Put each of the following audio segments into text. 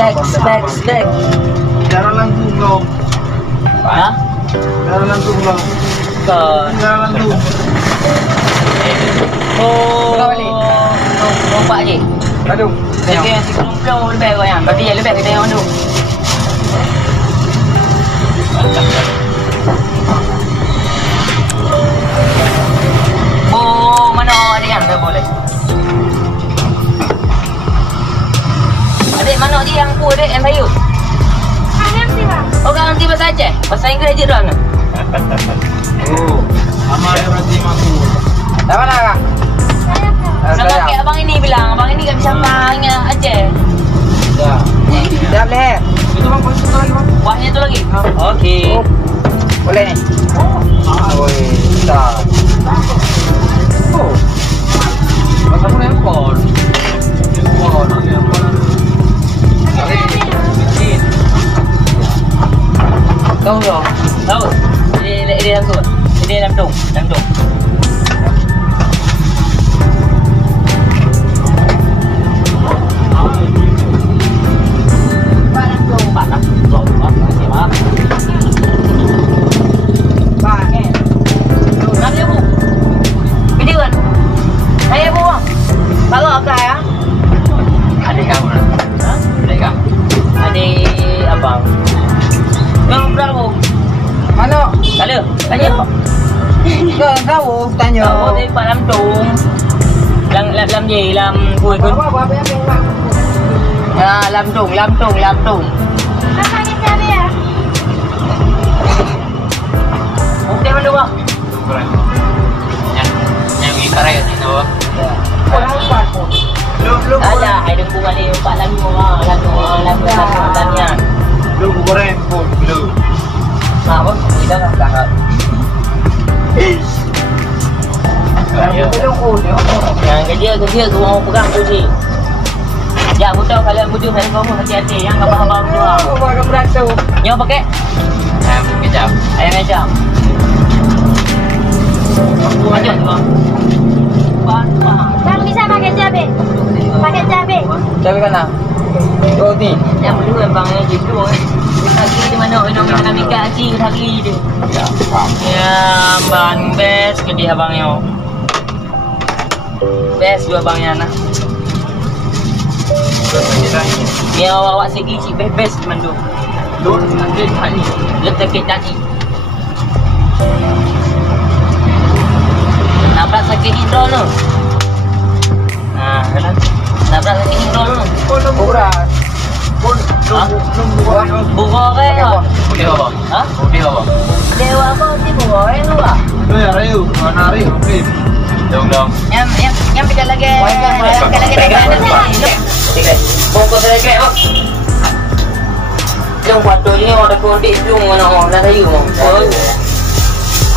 Snack. Jarang langsung dong. Hah? Jarang langsung dong. Jarang langsung. Oh. Lompat je. Aduh. Okey, si kelumpung lebih kau yang. Berarti yang lebih kita yang tu. Oh, mana ada yang tak boleh. Adik mana je yang ku adik yang bayu? Nanti bang. Oh, kau nanti bahasa Aceh? Bahasa Inggeris je dah. Oh, amal yang berarti mampu. Dah mana kak? Sama kayak abang ini bilang, abang ini kan bisa fahangnya Aceh. Dah. Dah boleh. Itu bang, posisi tu lagi bang. Kuahnya tu lagi? Okey. Oh, boleh ni. Oh, dah. Oh. Masa pun handphone. Oh, nak handphone. Tahu tak? Tahu? Ini dalam tu. Ini dalam dong. Dalam dong. Tahu tanya. Tahu dari Pak Lamtung. Lam gì làm vui con. À, làm trùng. Apa ni cari ya? Okey mana bang? Yang ikan ni tu. Orang lupa pun. Belum. Ada, ada bunga ni Pak Lamtung tanya. Belum goreng pun belum. Ha bang, kita nak cakap. Yang kerja tu orang pegang kunci. Ya, aku tahu kalian bujuk handphone pun hati-hati. Yang abang-abang tu lah. Oh, baru berasa. Yang pakai? Ayam kecap. Ayam macam. Macam tu bang. Bang bisa pakai cabai. Pakai cabai. Cabai kan? Oh, ni. Yang berdua bang yang gitu. Lagi di mana orang nak ambil gaji lagi dia. Ya, bang best ke dia abangnya. Best dua abangnya nah. Dia awak segi cik best mandu. Don nanti tadi. Letak ke tadi. Nabrak sakit hidro tu. Nah, kan? Nabrak sakit hidro tu. Berat. Buka kan? Boleh apa? Ha? Boleh apa? Dewa apa si buka tu ah? Tu ya rayu, mana rayu? Okey. Dong. Yang kita lagi. Kita lagi dekat. Bungkus lagi ah. Yang waktu ni orang kondik tu mana orang dah rayu. Oh.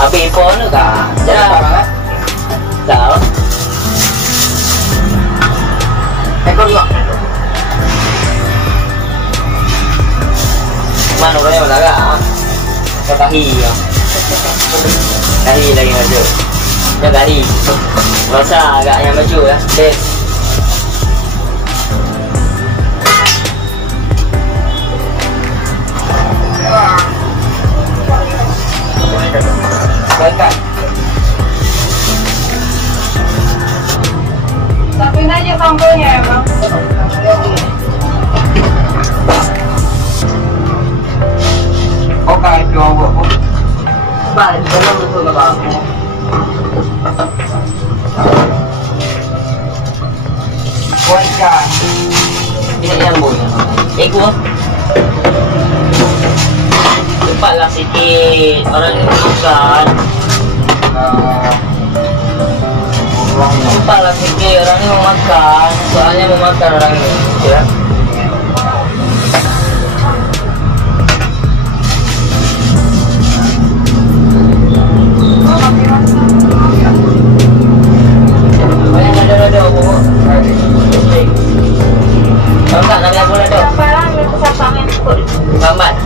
Habis pon tu kah? Dah. Dah. Ekor juga. Mana orang yang agak tahi ya. Tahi lagi maju. Ya tahi. Rasa agaknya maju ya. Best. Baikkan. Tapi aja sambalnya ya bang. Okey, dua buah. Baik, belum betul bang. Kuatkan. Ini yang boleh. Ego. Cepatlah sikit. Orang ini makan. Cepatlah sikit. Orang ini mau makan. Soalnya mau makan orang ini. Ya. Ada. Kalau tak nak boleh dah. Siapa lah yang siapa yang ikut? Lambat.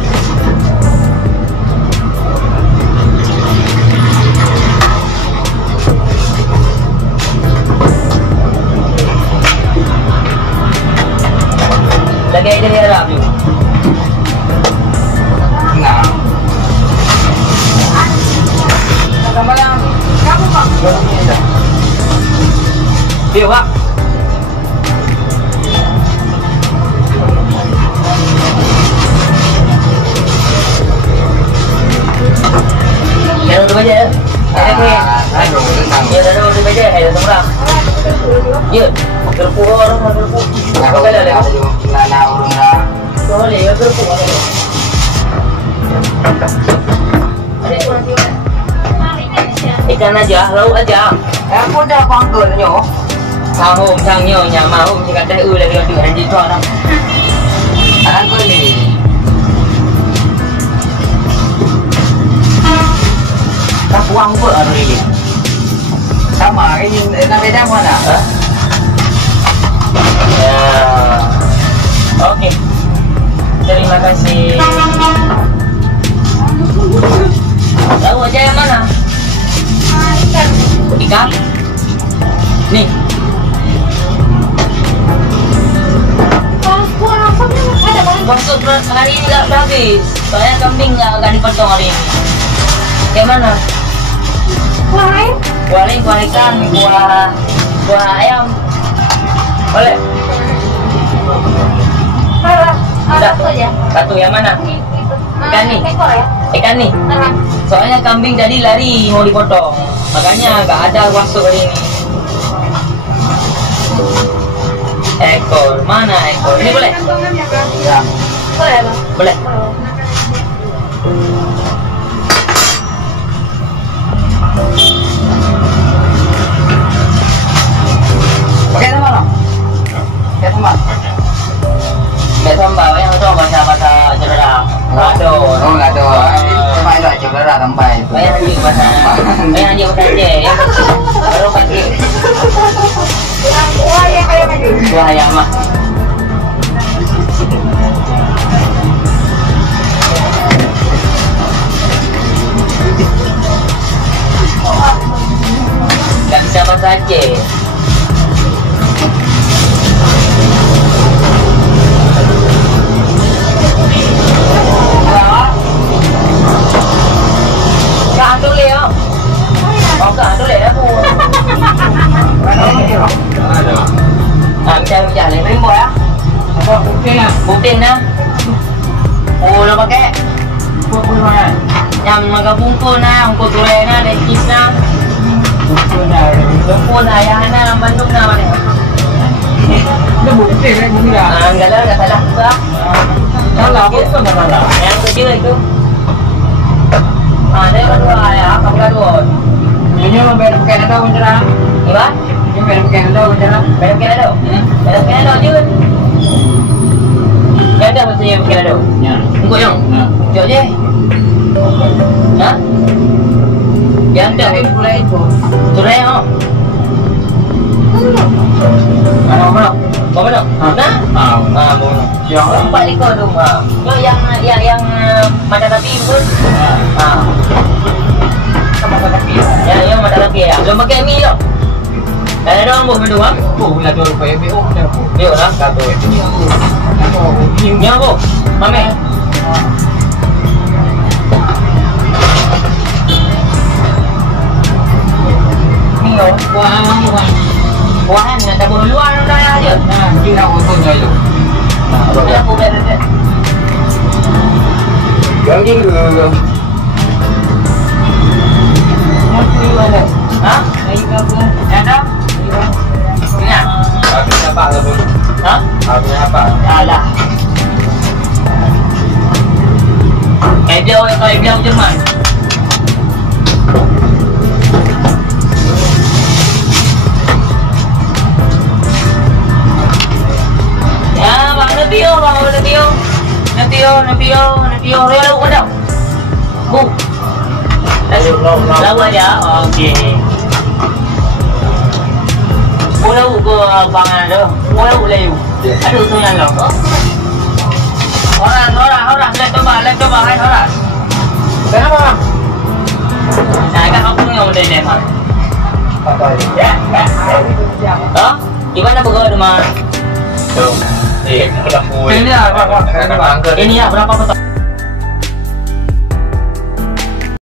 Yang udah baca ya? Ya dah udah baca ya dah semua. Ya, terpuk orang terpuk. Apa kali ada? Nana urung dah. Boleh ya terpuk ada. Ada kurang siapa? Ikan aja, lauk aja. Aku dah panggil nyo. Sang hôm sang nhiều nhà mà hôm chỉ cần tay là được tự hành đi cho đâu. Aku ni. Các quang vợ ở đây. Sama ini nak beda mana? Ya. Oke. Terima kasih. Tahu aja yang mana? Ikan. Nih. Maksud hari ini nggak habis. Soalnya kambing nggak dipotong hari ini. Kayak mana? Kuah ikan, kuah ayam. Boleh? Satu yang mana? Ikan nih. Ikan nih. Soalnya kambing jadi lari mau dipotong. Makanya nggak ada masuk hari ini. Ekor, mana ekor? Ini boleh? Ya. Boleh. Pakai nama no? Pakai sama. Mẹ thăm bảo em cho bahasa Jawa. Ngado. Oh, enggak ada. Cuma itu aja udah tambah itu. Saya hanya bahasa. Saya hanya bahasa aja. Baru pakai. Wah ya mah. Gak bisa bahasa Aceh. Cả tôi liền không? Cả tôi liền đó cô. Trả lại mấy mồi á? Buktin na. Lo pakai. Yang magabungko na, ang kuture na, lekis na. Bungko na, ayahan na, ang bandog na man eh. Itu bukti kan bukti dah. Enggak lah, enggak salah. Salah apa itu salah? Yang kecil itu. Ada yang kedua ya, kamu kedua. Ini mau bayar pakai ada bencana. Iya? Ini bayar pakai ada bencana. Bayar pakai ada. Bayar pakai ada juga. Ya ada maksudnya pakai ada. Ya. Enggak yang. Jauh je. Hah? Yang ada. Mulai itu. Sudah yang. Ano mo? Mana? Nah? Mau. Yang Empat ekor tu mah. Yang mata tapi pun. Sama mata tapi. Yang mata tapi ya. Belum pakai mi lo. Ada dong bu berdua. Bila tu rupiah BO dah. Yo lah satu. Yang bu. Mame. Mi lo. Wah, nak tabur luar dah aja. Nah, kita foto dulu. Ada aku beres. Yang ini Mana? Hah? Ada? Ingat? Habis apa tu? Hah? Habis apa? Alah. Kayak bilang Jerman. Ya, bang Nepio, Real ko daw. Boom. Lawa dia. Okey. Pulau ke bangan ada. Pulau layu. Ada usulan lo. Orang. Lihat coba hai orang. Kenapa? Nah, kan aku yang udah lemah. Ya. Hah? Gimana begitu, Mas? Ini apa? Ini ya berapa potong?